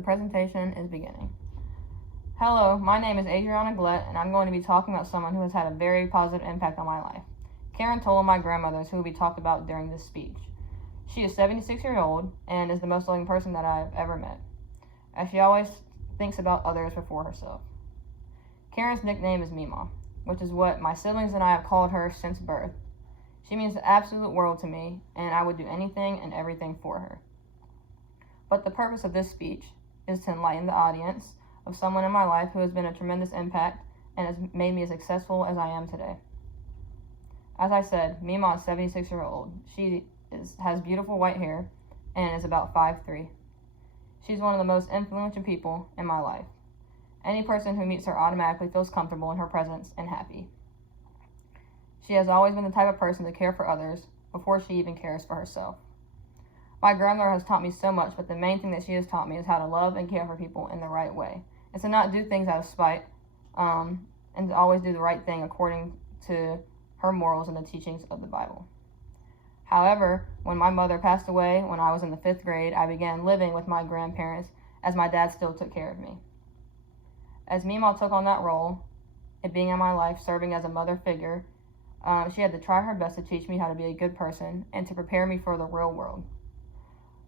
The presentation is beginning. Hello, my name is Adrianna Gullette, and I'm going to be talking about someone who has had a very positive impact on my life. Karen told my grandmothers who will be talked about during this speech. She is 76 years old and is the most loving person that I've ever met, as she always thinks about others before herself. Karen's nickname is Meemaw, which is what my siblings and I have called her since birth. She means the absolute world to me, and I would do anything and everything for her. But the purpose of this speech is to enlighten the audience of someone in my life who has been a tremendous impact and has made me as successful as I am today. As I said, Meemaw is 76 years old. She has beautiful white hair and is about 5'3". She's one of the most influential people in my life. Any person who meets her automatically feels comfortable in her presence and happy. She has always been the type of person to care for others before she even cares for herself. My grandmother has taught me so much, but the main thing that she has taught me is how to love and care for people in the right way, and to not do things out of spite, and to always do the right thing according to her morals and the teachings of the Bible. However, when my mother passed away when I was in the 5th grade, I began living with my grandparents as my dad still took care of me. As Meemaw took on that role, it being in my life, serving as a mother figure, she had to try her best to teach me how to be a good person and to prepare me for the real world.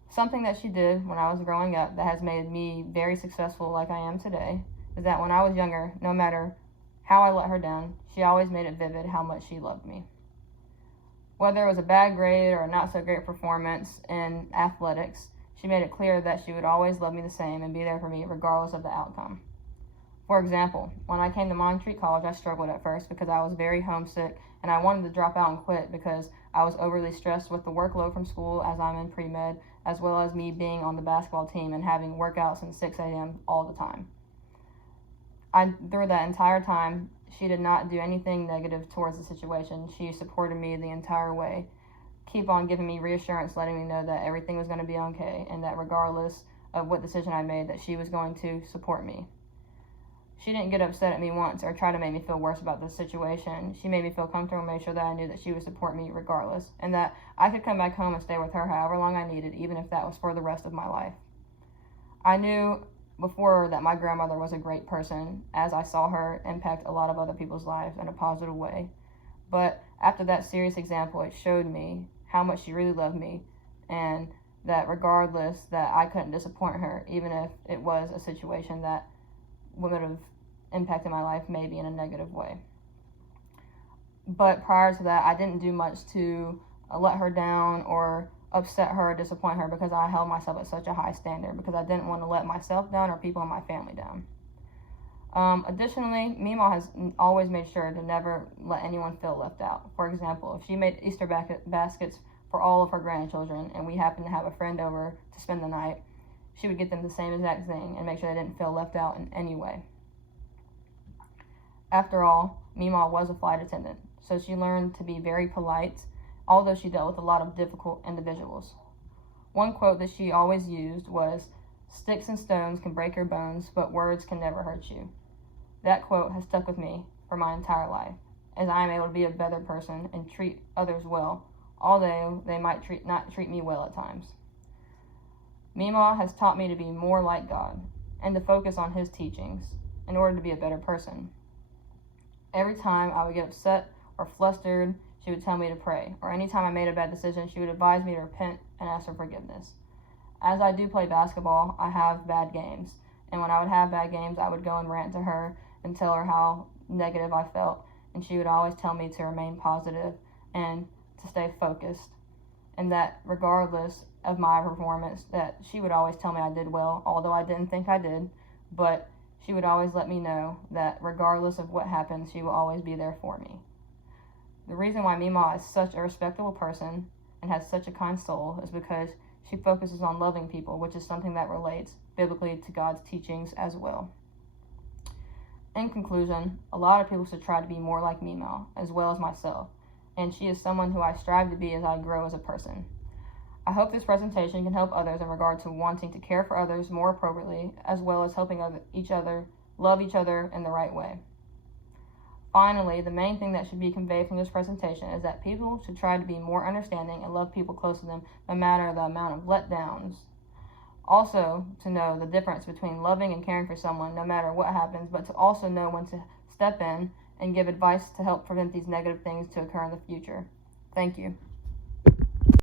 Something that she did when I was growing up that has made me very successful like I am today is that when I was younger, no matter how I let her down, she always made it vivid how much she loved me. Whether it was a bad grade or a not so great performance in athletics, she made it clear that she would always love me the same and be there for me regardless of the outcome. For example, when I came to Montreat College, I struggled at first because I was very homesick and I wanted to drop out and quit because I was overly stressed with the workload from school as I'm in pre-med, as well as me being on the basketball team and having workouts at 6 a.m. all the time. Through that entire time, she did not do anything negative towards the situation. She supported me the entire way, keep on giving me reassurance, letting me know that everything was going to be okay, and that regardless of what decision I made, that she was going to support me. She didn't get upset at me once or try to make me feel worse about the situation. She made me feel comfortable and made sure that I knew that she would support me regardless, and that I could come back home and stay with her however long I needed, even if that was for the rest of my life. I knew before that my grandmother was a great person, as I saw her impact a lot of other people's lives in a positive way. But after that serious example, it showed me how much she really loved me, and that regardless, that I couldn't disappoint her, even if it was a situation that would have impacted my life maybe in a negative way. But prior to that, I didn't do much to let her down or upset her or disappoint her, because I held myself at such a high standard, because I didn't want to let myself down or people in my family down. Additionally, Meemaw has always made sure to never let anyone feel left out. For example, if she made Easter baskets for all of her grandchildren and we happened to have a friend over to spend the night, she would get them the same exact thing and make sure they didn't feel left out in any way. After all, Meemaw was a flight attendant, so she learned to be very polite, although she dealt with a lot of difficult individuals. One quote that she always used was, "Sticks and stones can break your bones, but words can never hurt you." That quote has stuck with me for my entire life, as I am able to be a better person and treat others well, although they might not treat me well at times. Meemaw has taught me to be more like God and to focus on His teachings in order to be a better person. Every time I would get upset or flustered, she would tell me to pray, or anytime I made a bad decision, she would advise me to repent and ask for forgiveness. As I do play basketball, I have bad games, and when I would have bad games, I would go and rant to her and tell her how negative I felt, and she would always tell me to remain positive and to stay focused, and that regardless of my performance, that she would always tell me I did well, although I didn't think I did, but she would always let me know that regardless of what happens, she will always be there for me. The reason why Meemaw is such a respectable person and has such a kind soul is because she focuses on loving people, which is something that relates biblically to God's teachings as well. In conclusion, a lot of people should try to be more like Meemaw, as well as myself, and she is someone who I strive to be as I grow as a person. I hope this presentation can help others in regard to wanting to care for others more appropriately, as well as helping each other love each other in the right way. Finally, the main thing that should be conveyed from this presentation is that people should try to be more understanding and love people close to them, no matter the amount of letdowns Also, to know the difference between loving and caring for someone no matter what happens, but to also know when to step in and give advice to help prevent these negative things to occur in the future. Thank you.